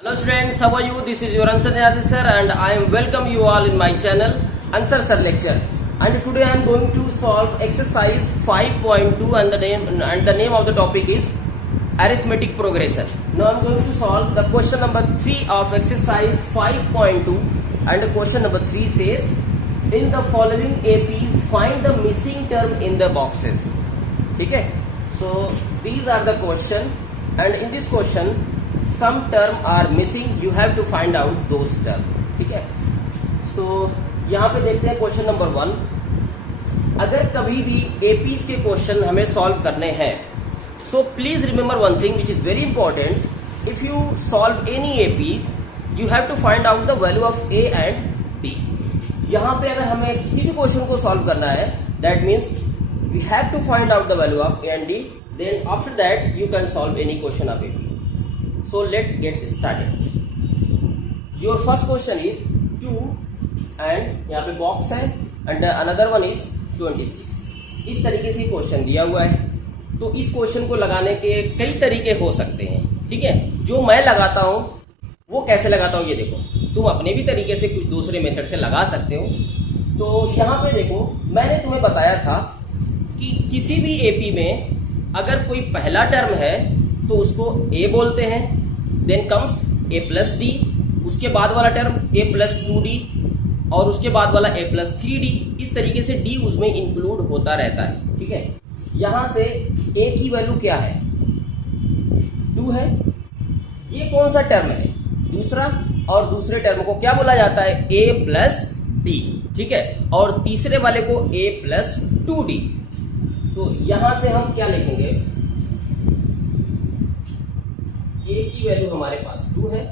Hello students, how are you? This is your Answer Niyati sir and I am welcome you all in my channel Answer Sir Lecture. And today I am going to solve exercise 5.2 and the name of the topic is arithmetic progression. Now I am going to solve the question number 3 of exercise 5.2 and the question number 3 says in the following APs find the missing term in the boxes. Okay? So these are the question and in this question some term are missing, you have to find out those term. ठीक है? So यहाँ पे देखते हैं question number 1. अगर कभी भी APs के क्वेश्चन हमें सॉल्व करने हैं, so please remember one thing which is very important. If you solve any AP, you have to find out the value of A and D. यहाँ पे अगर हमें किसी भी क्वेश्चन को सॉल्व करना है, that means we have to find out the value of A and D. Then after that you can solve any question of AP. So let's get started. Your first question is 2 and यहाँ पे box है and another one is 26. इस तरीके से question दिया हुआ है. तो इस क्वेश्चन को लगाने के कई तरीके हो सकते हैं. ठीक है, जो मैं लगाता हूँ वो कैसे लगाता हूँ ये देखो. तुम अपने भी तरीके से कुछ दूसरे मेथड से लगा सकते हो. तो यहाँ पे देखो, मैंने तुम्हें बताया था कि किसी भी एपी में अगर कोई पहला टर्म है तो उसको ए बोलते हैं, देन कम्स ए प्लस डी, उसके बाद वाला टर्म ए प्लस 2d और उसके बाद वाला ए प्लस 3d. इस तरीके से डी उसमें इंक्लूड होता रहता है. ठीक है, यहां से ए की वैल्यू क्या है? 2 है. ये कौन सा टर्म है? दूसरा. और दूसरे टर्म को क्या बोला जाता है? ए प्लस डी. ठीक है, और तीसरे वाले को ए प्लस 2d. तो यहां से हम क्या लिखेंगे? ए की वैल्यू हमारे पास 2 है,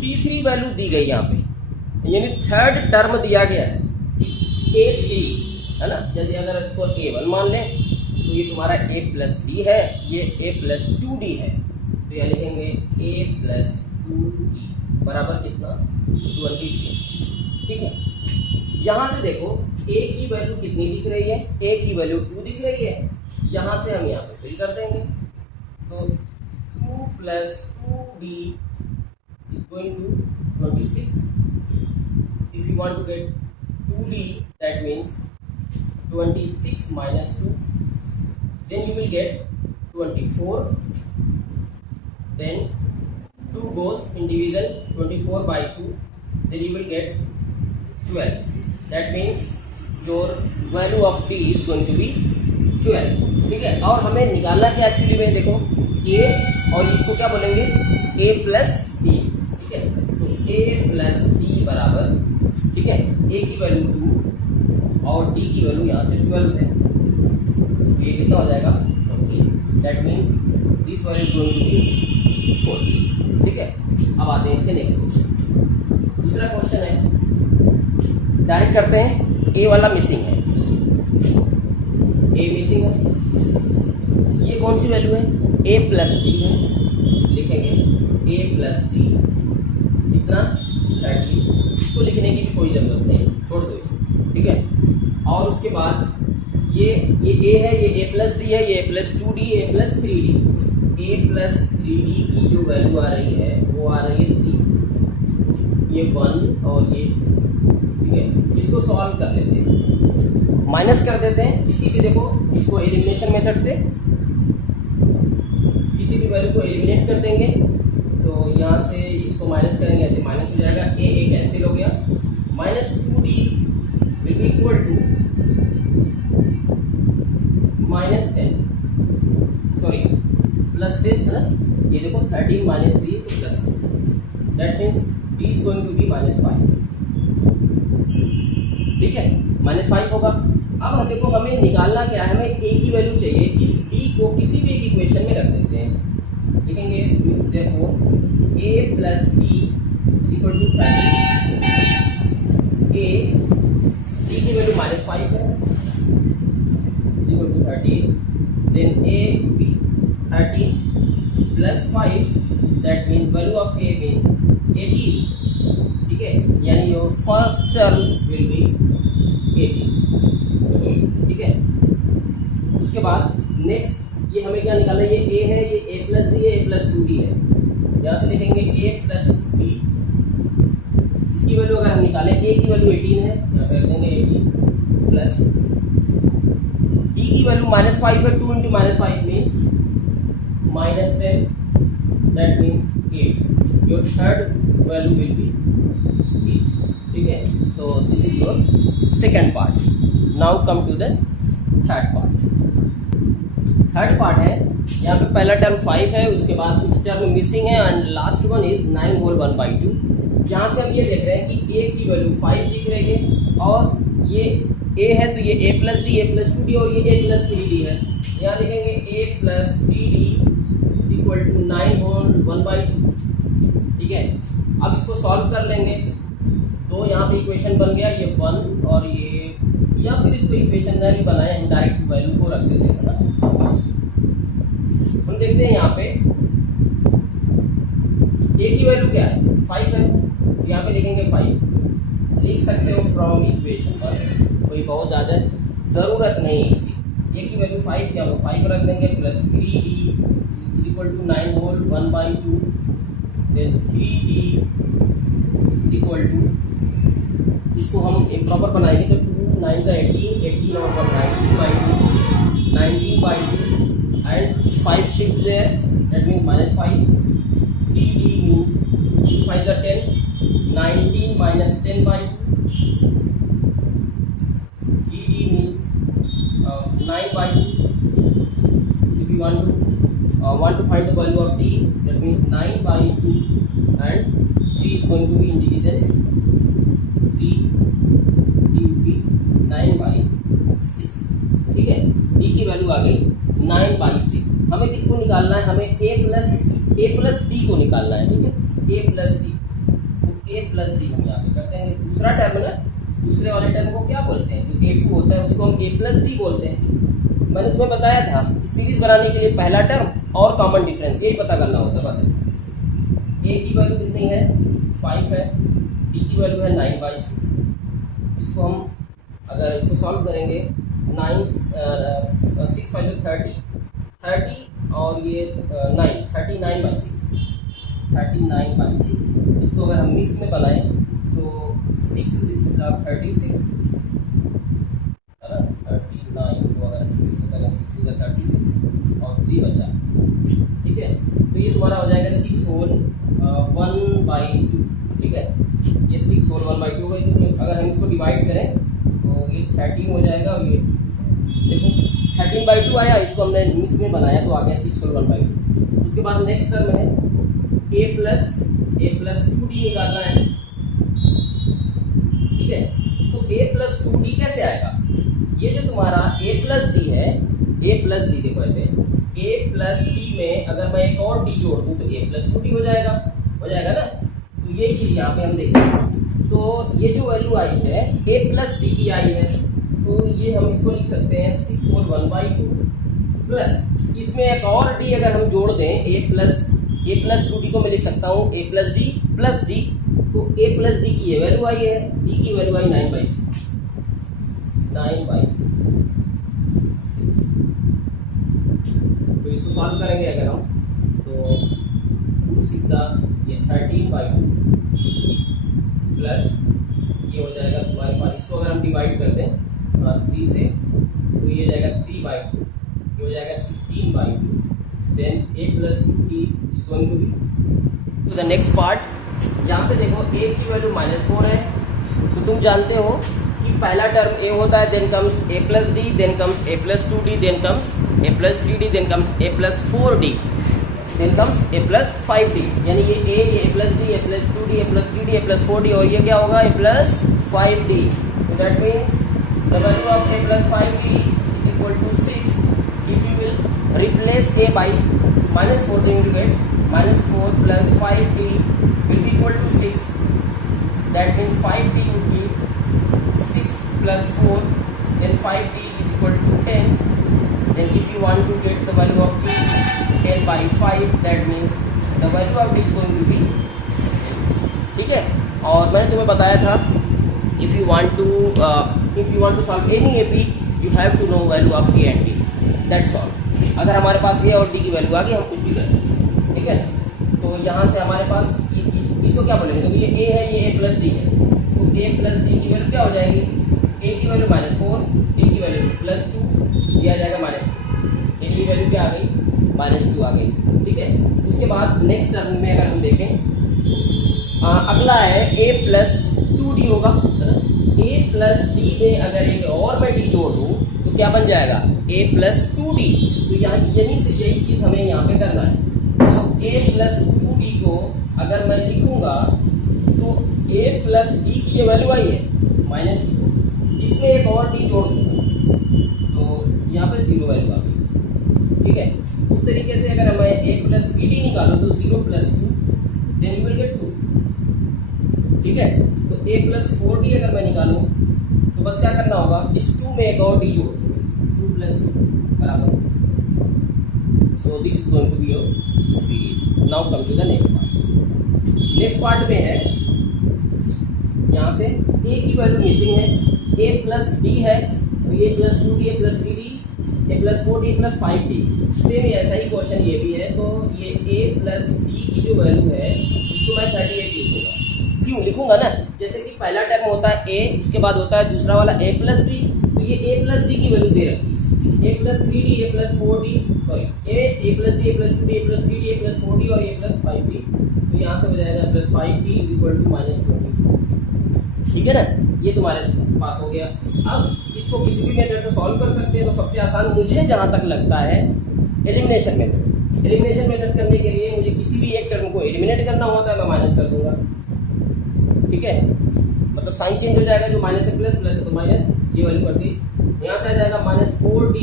तीसरी वैल्यू दी गई यहाँ पे, यानी थर्ड टर्म दिया गया है A3, है ना. जैसे अगर इसको A1 मान लें तो ये तुम्हारा A प्लस डी है, ये A प्लस 2d है. तो यह लिखेंगे A प्लस 2d बराबर कितना? 26. ठीक है, यहां से देखो A की वैल्यू कितनी दिख रही है? A की वैल्यू 2 दिख रही है. यहां से हम यहाँ पे फिल कर देंगे. तो 2 plus 2d is going to 26. If you want to get 2d, that means 26 minus 2. Then you will get 24. Then 2 goes in division, 24 by 2. Then you will get 12. That means your value of d is going to be 12. ठीक है, और हमें निकालना क्या actually में देखो, a और इसको क्या बोलेंगे? a plus D. ठीक है, तो a प्लस डी बराबर, ठीक है, a की वैल्यू 2 और d की वैल्यू यहाँ से 12 है. ये कितना हो जाएगा? 40. That means this value is going to be 40. ठीक है, अब आते हैं इसके नेक्स्ट क्वेश्चन. दूसरा क्वेश्चन है, डायरेक्ट करते हैं. ए वाला मिसिंग है, ए मिसिंग है. ये कौन सी वैल्यू है? ए प्लस डी है. लिखेंगे ए प्लस डी कितना? 30. इसको लिखने की भी कोई जरूरत नहीं, छोड़ दो इसे. ठीक है, और उसके बाद ये ए है, ये ए प्लस डी है, ये ए प्लस 2d, ए प्लस 3d. ए प्लस 3d की जो वैल्यू आ रही है वो आ रही है 3. ये 1 और ये 2. ठीक है, इसको सॉल्व कर लेते हैं, माइनस कर देते हैं. किसी भी देखो, इसको एलिमिनेशन मेथड से किसी भी वैल्यू को एलिमिनेट कर देंगे. तो यहाँ से इसको माइनस करेंगे, ऐसे माइनस हो जाएगा. ए कैंसिल हो गया. Minus 2d will be equal to minus 10, sorry plus 10 है ना. ये देखो 13 minus 3 plus 10. That means d is going to be minus 5. ठीक है, माइनस 5 होगा. अब देखो हमें निकालना क्या है? हमें a की वैल्यू चाहिए. इस d को किसी भी एक इक्वेशन में रख देते हैं. लिखेंगे therefore a plus b equal to 30. a d की वैल्यू माइनस 5 है, equal to 13. Then a will be 13 plus 5. That means value of a means 18. ठीक है, यानी your first term will be 18. ठीक है, उसके बाद नेक्स्ट ये हमें क्या निकालना है? ये a है, ये a प्लस डी है, a प्लस 2d है. यहाँ से लिखेंगे a वैल्यू 18 है, कर देंगे 18 प्लस डी की वैल्यू -5 है, 2 into -5 means -10, that means 8. Your third value will be 8. ठीक है, तो this is your second part. Now come to the third part. Third part है, यहाँ पे पहला टर्म 5 है, उसके बाद कुछ टर्म मिसिंग है and last one is 9 whole 1/2. जहाँ से हम ये देख रहे हैं कि a की वैल्यू 5 दिख रही है और ये a है तो ये a plus D, a plus 2d और ये a प्लस 3d है. यहाँ लिखेंगे a plus 3d equal to 9 whole 1/2. ठीक है, अब इसको सॉल्व कर लेंगे तो यहाँ पे इक्वेशन बन गया ये 1 और ये, या फिर इसको इक्वेशन में भी बनाए, हम डायरेक्ट वैल्यू को रख देते हैं ना. हम देखते हैं यहाँ पे a की वैल्यू क्या है, 5 है, यहाँ पे लिखेंगे 5. लिख सकते हो फ्रॉम इक्वेशन पर, कोई बहुत ज़्यादा ज़रूरत नहीं है इसकी. a की वैल्यू 5, क्या 5 रख देंगे plus 3d equal to 9 whole 1/2. Then 3d equal to, इसको हम एक प्रॉपर बनाएंगे तो 2 9 का 18, 18 और 19/2, 19/2 and 5 shift there, that means -5. 3d means 5 का 10, 19 minus 10/2. 3d means 9/2. If you want to find the value of d, that means 9/2 and 3 is going to be indicated 3, d will be 9/6. ठीक है, d की value आ गई 9/6. हमें किसको निकालना है, हमें a प्लस d को निकालना है. ठीक है, a प्लस d, तो a प्लस d हम यहाँ पे करते हैं. दूसरा टर्म ना, दूसरे वाले टर्म को क्या बोलते हैं, जो a2 होता है उसको हम a प्लस d बोलते हैं. मैंने तुम्हें बताया था सीरीज बनाने के लिए पहला टर्म और कॉमन डिफरेंस यही पता करना होता है बस. a की वैल्यू कितनी है, 5 है, d की वैल्यू है 9/6. इसको हम अगर इसको सॉल्व करेंगे 6 5 30 और ये 9 39/6. इसको अगर हम मिक्स में बनाएं तो 6 6 का 36 है ना, 39 को अगर 6 से करें 6 का 36 और 3 बचा. ठीक है, तो ये तुम्हारा हो जाएगा 6 होल 1/2. ठीक है, ये 6 होल 1/2 होगा. तो अगर हम इसको डिवाइड करें तो ये 13 हो जाएगा और ये देखो 13/2 आया. इसको हमने मिक्स में बनाया तो आ गया 6 होल 1/2. उसके बाद नेक्स्ट टर्म है a प्लस 2d निकालना है. ठीक है, तो a प्लस 2d कैसे आएगा, ये जो तुम्हारा a प्लस d है, a प्लस d देखो ऐसे, a प्लस d में अगर मैं एक और d जोड़ दूं तो a प्लस 2d हो जाएगा ना. तो यही चीज यहाँ पे हम देखते हैं. तो ये जो वैल्यू आई है a प्लस d की आई है, तो ये हम इसको लिख सकते हैं 6 होल 1/2 प्लस इसमें एक और d अगर हम जोड़ दें a प्लस 2d को मैं लिख सकता हूँ a plus d plus d. तो a प्लस d की ये वैल्यू आई है, d की वैल्यू आई 9/6. तो इसको सॉल्व करेंगे अगर हम तो 2 सीधा ये 13/2 प्लस ये हो जाएगा तुम्हारे पास, इसको अगर हम डिवाइड कर दें 3 से तो ये जाएगा 3/2, ये हो जाएगा 16/2. Then a plus 2d is going to be to the next part. यहाँ से देखो a की वैल्यू -4 है, तो तुम जानते हो कि पहला टर्म a होता है, then comes a plus d, then comes a plus 2d, then comes a plus 3d, then comes a plus 4d, then comes a plus 5d. यानी ये a plus d, a plus 2d, a plus 3d, a plus 4d और ये क्या होगा a plus 5d. So that means the value of a plus 5d is equal to 6. If you will replace a by -4, then you get -4 plus 5d will be equal to 6. That means 5d would be 6 plus 4, then 5d is equal to 10. Then if you want to get the value of d, 10/5, that means the value of d is going to be. ठीक है, और मैंने तुम्हें बताया था if you want to solve any AP, you have to know value of a and d. That's all. अगर हमारे पास a और d की वैल्यू आ गई हम कुछ भी कर सकते हैं. ठीक है, तो यहाँ से हमारे पास इसको क्या बोलेंगे, तो ये a है, ये a प्लस d है. तो a प्लस डी की वैल्यू क्या हो जाएगी, a की वैल्यू -4, d की वैल्यू +2, ये आ जाएगा -2, a की वैल्यू क्या आ गई, -2 आ गई। ठीक है, उसके बाद नेक्स्ट टर्म में अगर हम देखें अगला है a प्लस 2d होगा, a प्लस डी में अगर एक और मैं d जोड़ दूँ तो क्या बन जाएगा, a प्लस 2d। तो यहाँ यहीं से यही चीज हमें यहाँ पे करना है। तो a प्लस 2d को अगर मैं लिखूंगा तो a प्लस डी की ये वैल्यू आई है -2, इसमें एक और d जोड़ दूंगा तो यहाँ पे 0 वैल्यू आ गई। ठीक है, उस तरीके से अगर मैं a प्लस 3d निकालूं तो 0 plus 2 then you will get 2। ठीक है, तो a प्लस 4d अगर मैं निकालूं तो बस क्या करना होगा, इस 2 में एक और d जोड़ देंगे, 2 प्लस 2 बराबर। So this is going to be your series. Now come to the next part. Next part में है यहाँ से a की वैल्यू मिसिंग है, a प्लस d है तो a plus 2d, a plus 3d, a plus 4d plus 5d। Same ऐसा ही क्वेश्चन ये भी है। तो ये a प्लस d की जो वैल्यू है इसको मैं 38 लिखूंगा। क्यों लिखूंगा ना, जैसे कि पहला टर्म होता है a, उसके बाद होता है दूसरा वाला a प्लस d, तो ये a प्लस d की वैल्यू दे रखी है, a plus 3d, a plus 4d, sorry a plus d, a plus 2d, a plus 3d, a plus 4d और a प्लस 5d। तो यहाँ से हो जाएगा प्लस 5d इक्वल टू -20। ठीक है ना, ये तुम्हारे पास हो गया। अब इसको किसी भी मेथड से सॉल्व कर सकते हैं। तो सबसे आसान मुझे जहाँ तक लगता है एलिमिनेशन मेथड। एलिमिनेशन मेथड करने के लिए मुझे किसी भी एक टर्म को एलिमिनेट करना होता है, मैं माइनस कर दूंगा। ठीक है, मतलब साइन चेंज हो जाएगा, जो माइनस से प्लस, प्लस है तो माइनस, ये वैल्यू कर दी। यहाँ से आ जाएगा -4d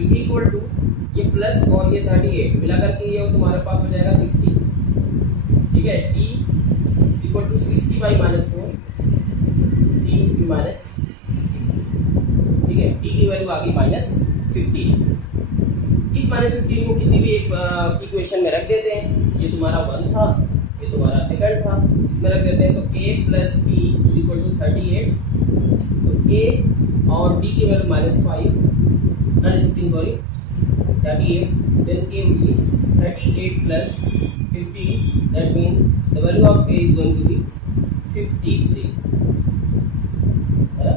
इक्वल टू ये प्लस और ये 38 मिलाकर के ये तुम्हारे पास हो जाएगा 60। ठीक है, d equal to 60 by -4 d minus, ठीक है, d की वैल्यू आ गई -15। इस -15 को किसी भी एक इक्वेशन में रख देते हैं। ये तुम्हारा 1 था, ये तुम्हारा सेकंड था, इसमें रख देते हैं। तो a plus d equal to 38, तो a और d की value -15 sorry 38, then a will be 38 plus 15, that means the value of a is going to be 53, है ना,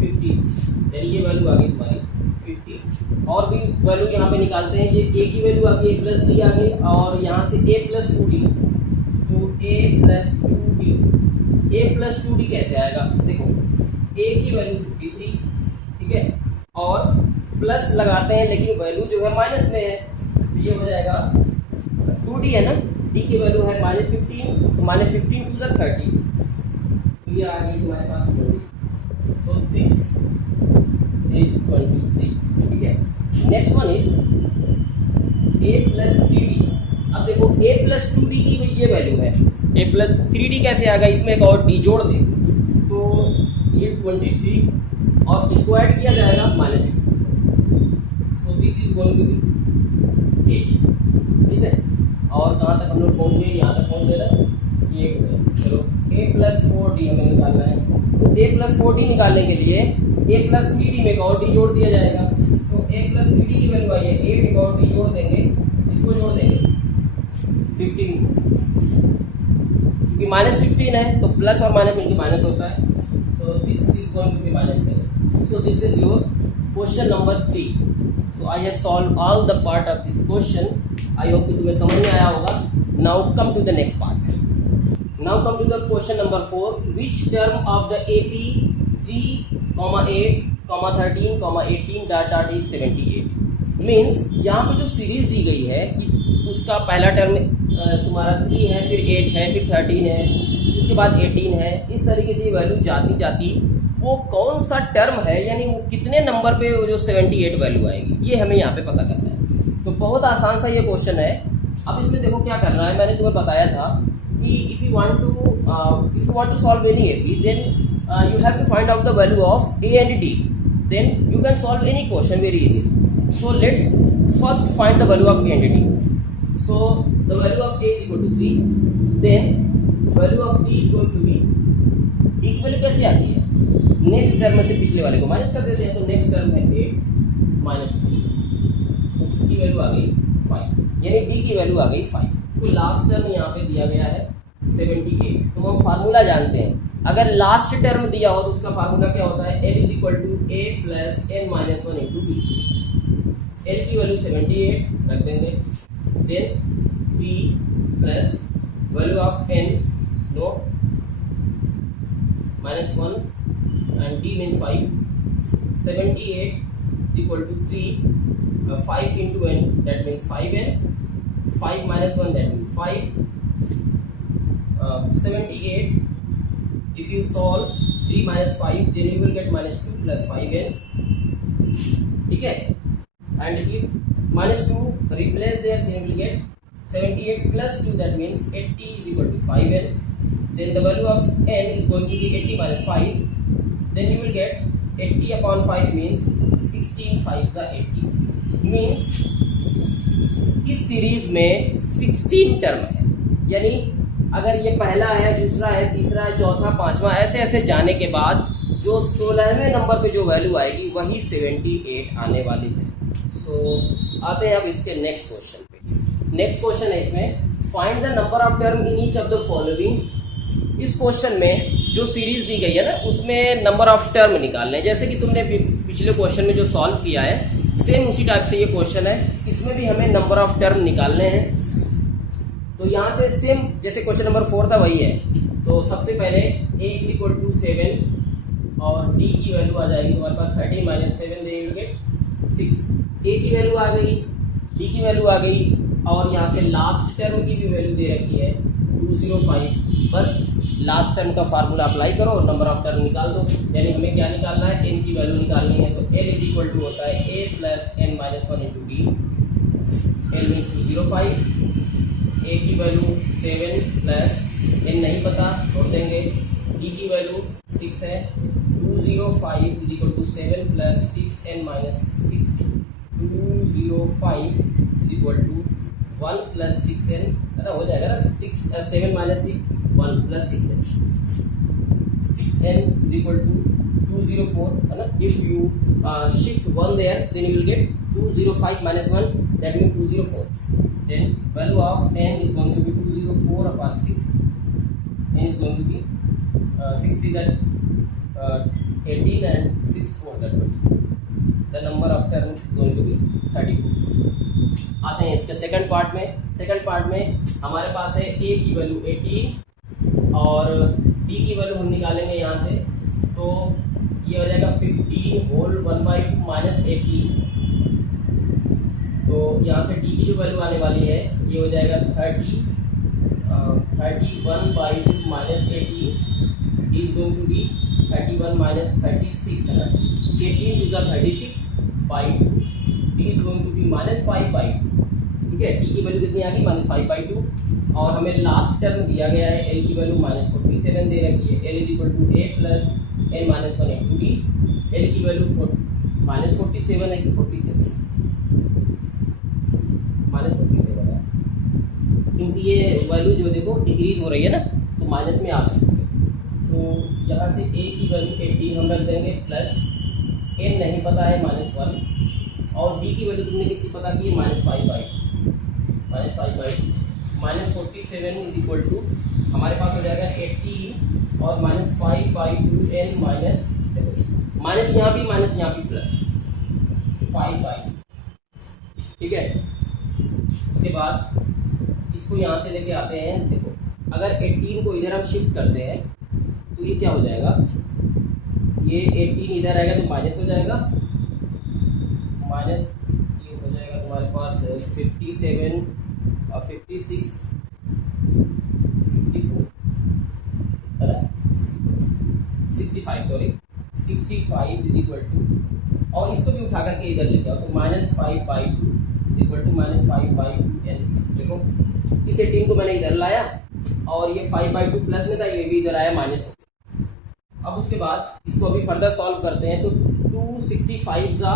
50। यानी ये वैल्यू आ गई तुम्हारी 50। और भी वैल्यू यहाँ पे निकालते हैं। ये a की वैल्यू आ गई, a प्लस डी आ गई, और यहाँ से a प्लस 2d, तो a plus 2d, a plus 2d कैसे आएगा, देखो a की वैल्यू 53, ठीक है, और प्लस लगाते हैं लेकिन वैल्यू जो है माइनस में है, तो ये हो जाएगा 2d है ना, d की वैल्यू है -15, तो -15 टू द 30, तो ये आ गई तुम्हारे पास 20। तो दिस इज 23। ठीक है, next one is a plus 3d। अब देखो a प्लस 2d की ये वैल्यू है, a प्लस 3d कैसे आ गया, इसमें एक और d जोड़ दे तो ये 23 और इसको ऐड किया जाएगा -15, so this is going to be 8। ठीक है, और कहाँ तक हम लोग पहुँच गए, यहाँ तक पहुँच गए, ये चलो a प्लस 4d हमें निकालना है। तो a प्लस 4d निकालने के लिए a प्लस 3d में एक और d जोड़ दिया जाएगा। तो a प्लस 3d की वैल्यू आई है 8, एक और d जोड़ देंगे, इसको जोड़ देंगे 15, क्योंकि -15 है तो प्लस और माइनस मिलकर माइनस होता है। So this is going to be -7। So this is your question number 3। So I have solve all the part of this question. I hope कि तुम्हें समझ में आया होगा। Now come to the next part. Now come to the question number 4. Which term of the AP 3, 8, 13, 18 dot is 78? Means यहाँ पे जो series दी गई है कि उसका पहला टर्म तुम्हारा 3 है, फिर 8 है, फिर 13 है, उसके बाद 18 है, इस तरीके से वैल्यू जाती जाती वो कौन सा टर्म है, यानी वो कितने नंबर पे वो जो 78 वैल्यू आएगी, ये हमें यहाँ पे पता करना है। तो बहुत आसान सा ये क्वेश्चन है। अब इसमें देखो क्या करना है, मैंने तुम्हें बताया था कि if you want to solve any AP, then you have to find out the value of A and D. Then you can solve any question very easily. So let's first find the value of A and D. So the value of A is equal to 3. Then value of D is going to be, D की value कैसे आती है, next term में से पिछले वाले को minus कर देते हैं। तो नेक्स्ट टर्म है 8 माइनस 3, तो इसकी वैल्यू आ गई 5, यानी D की वैल्यू आ गई 5। तो लास्ट टर्म यहाँ पे दिया गया है 78। तो हम फार्मूला जानते हैं अगर लास्ट टर्म दिया हो तो उसका फार्मूला क्या होता है, L is equal to A plus N minus 1 into B। L की वैल्यू 78 रख देंगे, then B plus value of N no minus 1 and D means 5। 78 equal to 3 5 into N that means 5N, 5 minus 1 that means 5, 78 if you solve 3 minus 5 then you will get minus 2 plus 5n, ठीक है, and if minus 2 replace there then you will get 78 plus 2 that means 80 is equal to 5n, then the value of n is going to be 80 minus 5, then you will get 80 upon 5 means 16 5s are 80 means इस series में 16 term है, यानी अगर ये पहला है, दूसरा है, तीसरा है, चौथा, पांचवा, ऐसे ऐसे जाने के बाद जो 16वें नंबर पे जो वैल्यू आएगी वही 78 आने वाली है। सो आते हैं अब इसके नेक्स्ट क्वेश्चन पे। नेक्स्ट क्वेश्चन है इसमें find the number of term in each of the following. इस क्वेश्चन में जो सीरीज दी गई है ना उसमें नंबर ऑफ टर्म निकालने हैं, जैसे कि तुमने पिछले क्वेश्चन में जो सॉल्व किया है सेम उसी टाइप से ये क्वेश्चन है, इसमें भी हमें नंबर ऑफ टर्म निकालने हैं। तो यहाँ से सेम जैसे क्वेश्चन नंबर 4 था वही है। तो सबसे पहले a इज इक्वल टू 7 और d की वैल्यू आ जाएगी तुम्हारे पास 30 minus 7 they will get 6। a की वैल्यू आ गई, d की वैल्यू आ गई और यहाँ से लास्ट टर्म की भी वैल्यू दे रखी है 205। बस लास्ट टर्म का फार्मूला अप्लाई करो और नंबर ऑफ टर्म निकाल दो, यानी हमें क्या निकालना है, n की वैल्यू निकालनी है। तो l इज इक्वल टू होता है a plus n minus 1 into d. l means 205, a की वैल्यू 7 प्लस n नहीं पता छोड़ देंगे, d की वैल्यू 6 है, 205 is equal to 7 plus 6n minus 6, 205 is equal to 1 plus 6n, है ना, हो जाएगा ना, 7 minus 6 1 plus 6n, 6n is equal to 204, है ना। If you shift 1 there then you will get 205 minus 1 that means 204, then value of n is going to be 204 upon 6, n is going to be 6 is that 18 and 6 4 that 20, the number of terms is going to be 34। आते हैं इसके second part में। Second part में हमारे पास है a की value 18 और d की वैल्यू हम निकालेंगे यहाँ से, तो ये हो जाएगा 15 होल 1/2 माइनस 18। तो यहाँ से d की जो वैल्यू आने वाली है ये हो जाएगा 31/2 minus 18, d is going to be 31 minus 36, है ना। 18 to the 36/2, d is going to be minus 5/2, ठीक है। d की वैल्यू कितनी आ गई, माइनस 5/2 और हमें लास्ट टर्म दिया गया है l की वैल्यू माइनस 47 दे रखी है। l is equal to a plus n minus 1 into d. l की वैल्यू माइनस 47 है कि 47 माइनस 47 है, क्योंकि ये वैल्यू जो देखो डिक्रीज हो रही है ना तो माइनस में आ सकती है। तो यहाँ से a की वैल्यू 18 हम रख देंगे प्लस n नहीं पता है माइनस 1 और d की वैल्यू तुमने कितनी पता की है, minus 5/2, minus 47 is equal to हमारे पास हो जाएगा 18 और माइनस 5/2 n माइनस यहाँ भी प्लस 5/2, ठीक है। उसके बाद इसको यहाँ से लेके आते हैं। देखो अगर 18 को इधर हम शिफ्ट करते हैं तो ये क्या हो जाएगा, ये 18 इधर आएगा तो माइनस हो जाएगा, माइनस ये हो जाएगा तुम्हारे पास 57 और 56 64, है ना, 65 सॉरी 65 इज इक्वल टू, और इसको भी उठा करके इधर ले जाओ तो minus 5/2 equal to minus 5/2 n। देखो इस 18 को मैंने इधर लाया और ये 5/2 प्लस में था, ये भी इधर आया माइनस। अब उसके बाद इसको अभी फर्दर सॉल्व करते हैं तो 265 जा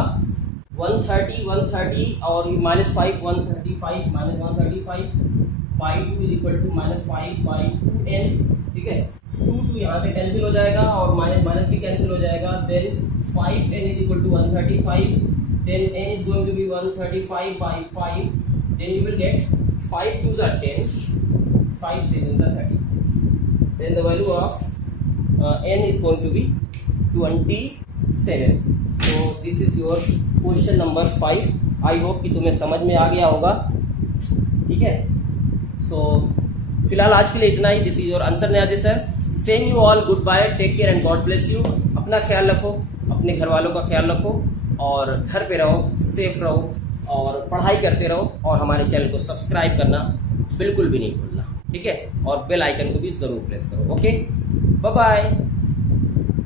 130 और minus 5 135 minus 135/2 is equal to minus 5/2 n, ठीक है। 2 यहाँ से कैंसिल हो जाएगा और माइनस माइनस भी कैंसिल हो जाएगा, then 5n is equal to 135, then n is going to be 135/5, then you will get 5 2s are 10, 5 7s are 30, then the value of n is going to be 27. So this is your question number 5. I hope कि तुम्हें समझ में आ गया होगा. ठीक है, सो फिलहाल आज के लिए इतना ही. दिस इज योर आंसर न्याजी sir. Saying you all goodbye, take care and god bless you. अपना ख्याल रखो, अपने घर वालों का ख्याल रखो और घर पे रहो, सेफ रहो और पढ़ाई करते रहो. और हमारे चैनल को सब्सक्राइब करना बिल्कुल भी नहीं भूलना. ठीक है, और बेल आइकन को भी जरूर प्रेस करो. Okay, bye bye.